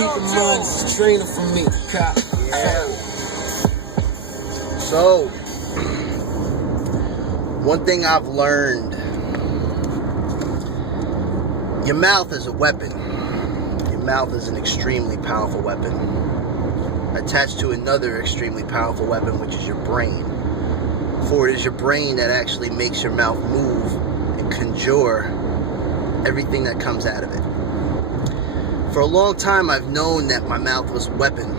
keep in mind, it's a trainer for me, cop. Yeah. So, one thing I've learned, your mouth is a weapon. Your mouth is an extremely powerful weapon, attached to another extremely powerful weapon, which is your brain. For it is your brain that actually makes your mouth move and conjure everything that comes out of it. For a long time, I've known that my mouth was a weapon.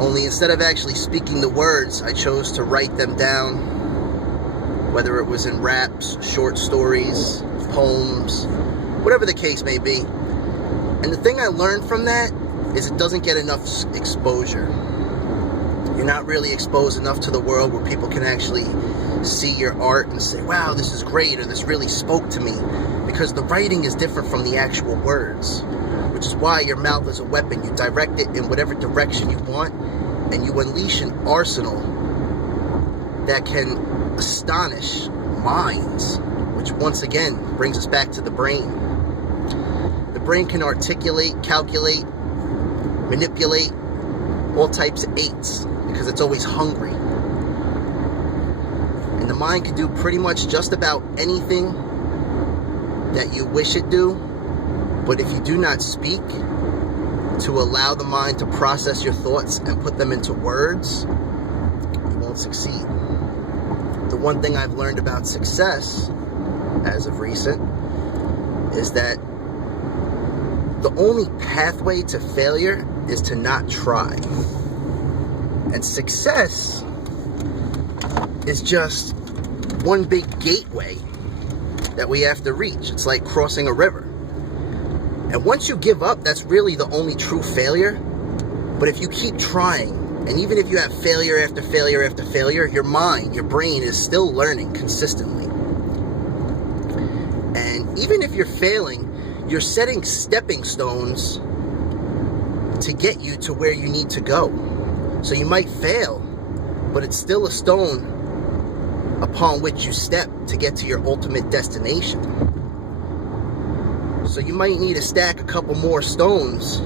Only instead of actually speaking the words, I chose to write them down, whether it was in raps, short stories, poems, whatever the case may be. And the thing I learned from that is it doesn't get enough exposure. You're not really exposed enough to the world where people can actually see your art and say, wow, this is great, or this really spoke to me. Because the writing is different from the actual words, which is why your mouth is a weapon. You direct it in whatever direction you want, and you unleash an arsenal that can astonish minds, which once again brings us back to the brain. The brain can articulate, calculate, manipulate all types of eights because it's always hungry. And the mind can do pretty much just about anything that you wish it do, but if you do not speak to allow the mind to process your thoughts and put them into words, you won't succeed. The one thing I've learned about success as of recent is that the only pathway to failure is to not try. And success is just one big gateway that we have to reach. It's like crossing a river. And once you give up, that's really the only true failure. But if you keep trying, and even if you have failure after failure after failure, your mind, your brain is still learning consistently. And even if you're failing, you're setting stepping stones to get you to where you need to go. So you might fail, but it's still a stone upon which you step to get to your ultimate destination. So you might need to stack a couple more stones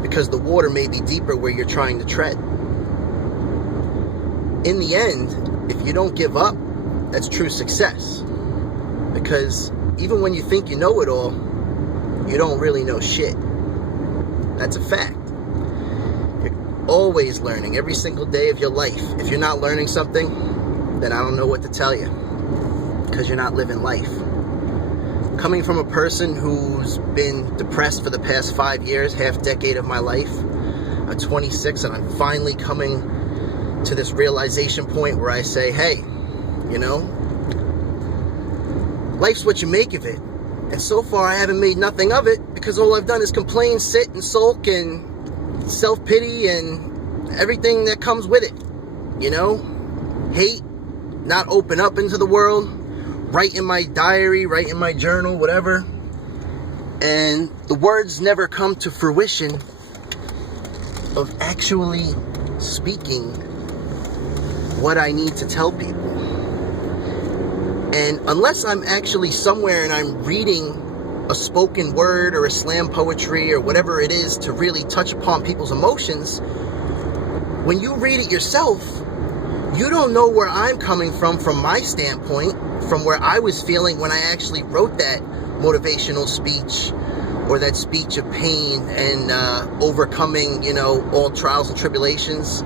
because the water may be deeper where you're trying to tread. In the end, if you don't give up, that's true success. Because even when you think you know it all, you don't really know shit. That's a fact. You're always learning every single day of your life. If you're not learning something, then I don't know what to tell you, because you're not living life. Coming from a person who's been depressed for the past 5 years, half decade of my life, I'm 26 and I'm finally coming to this realization point where I say, hey, you know, life's what you make of it. And so far I haven't made nothing of it because all I've done is complain, sit and sulk and self-pity and everything that comes with it. You know, hate, not open up into the world, write in my diary, write in my journal, whatever. And the words never come to fruition of actually speaking what I need to tell people. And unless I'm actually somewhere and I'm reading a spoken word or a slam poetry or whatever it is to really touch upon people's emotions, when you read it yourself, you don't know where I'm coming from my standpoint, from where I was feeling when I actually wrote that motivational speech or that speech of pain and overcoming, you know, all trials and tribulations.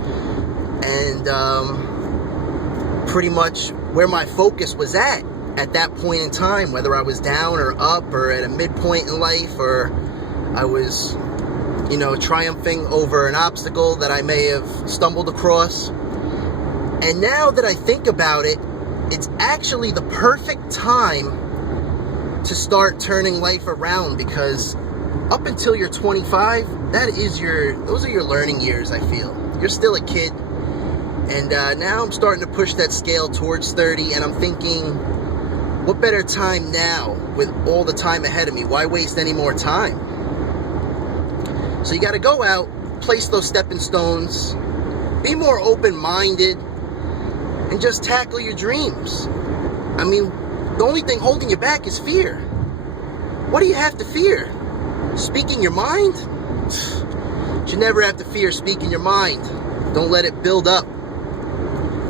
And pretty much where my focus was at that point in time, whether I was down or up or at a midpoint in life, or I was, you know, triumphing over an obstacle that I may have stumbled across. And now that I think about it, it's actually the perfect time to start turning life around, because up until you're 25, those are your learning years, I feel. You're still a kid. And now I'm starting to push that scale towards 30, and I'm thinking, what better time now with all the time ahead of me? Why waste any more time? So you got to go out, place those stepping stones, be more open-minded, and just tackle your dreams. I mean, the only thing holding you back is fear. What do you have to fear? Speaking your mind? You should never have to fear speaking your mind. Don't let it build up.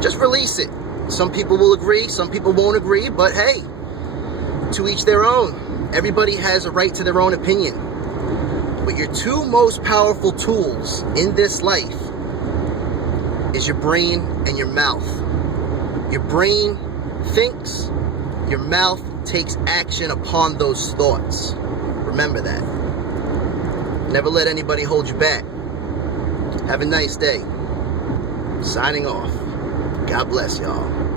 Just release it. Some people will agree, some people won't agree, but hey, to each their own. Everybody has a right to their own opinion. But your two most powerful tools in this life is your brain and your mouth. Your brain thinks, your mouth takes action upon those thoughts. Remember that. Never let anybody hold you back. Have a nice day. Signing off. God bless y'all.